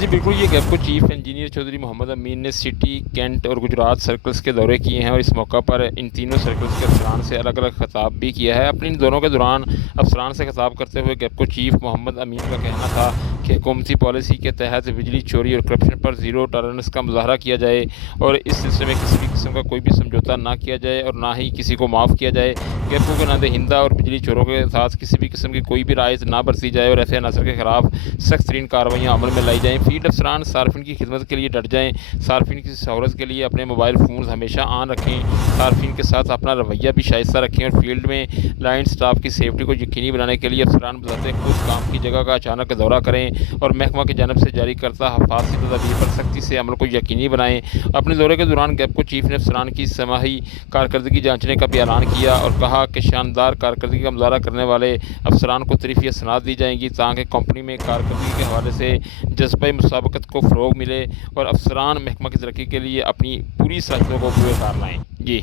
جی بالکل، یہ گیپکو chief engineer Chaudhry محمد امین نے سٹی، کینٹ اور گجرات سرکلز کے دورے کیے ہیں، اور اس موقع پر ان تینوں سرکلز کے افسران سے الگ الگ خطاب بھی کیا ہے۔ اپنے ان دوروں کے دوران افسران سے خطاب کرتے ہوئے گیپکو چیف محمد امین کا کہنا تھا کہ حکومتی پالیسی کے تحت بجلی چوری اور کرپشن پر زیرو ٹالرنس کا مظاہرہ کیا جائے، اور اس سلسلے میں کسی بھی قسم کا کوئی بھی سمجھوتہ نہ کیا جائے اور نہ ہی کسی کو معاف کیا جائے۔ گیپکو کے نادہندہ اور بجلی چوروں کے ساتھ کسی بھی قسم کی کوئی بھی رعایت نہ برتی جائے، اور ایسے عناصر کے خلاف سخت ترین کارروائیاں عمل میں لائی جائیں۔ فیلڈ افسران صارفین کی خدمت کے لیے ڈٹ جائیں، صارفین کی سہولت کے لیے اپنے موبائل فونز ہمیشہ آن رکھیں، صارفین کے ساتھ اپنا رویہ بھی شائستہ رکھیں، اور فیلڈ میں لائن سٹاف کی سیفٹی کو یقینی بنانے کے لیے افسران بذات خود کام کی جگہ کا اچانک دورہ کریں اور محکمہ کی جانب سے جاری کردہ حفاظتی تدابیر پر سختی سے عمل کو یقینی بنائیں۔ اپنے دورے کے دوران گیپکو چیف نے افسران کی سماجی کارکردگی جانچنے کا بھی اعلان کیا اور کہا کہ شاندار کارکردگی کا مظاہرہ کرنے والے افسران کو ترفیع سناد دی جائیں گی تاکہ کمپنی میں کارکردگی کے حوالے سے جذبہ مسابقت کو فروغ ملے اور افسران محکمہ کی ترقی کے لیے اپنی پوری صلاحیتوں کو پورے کار لائیں۔ جی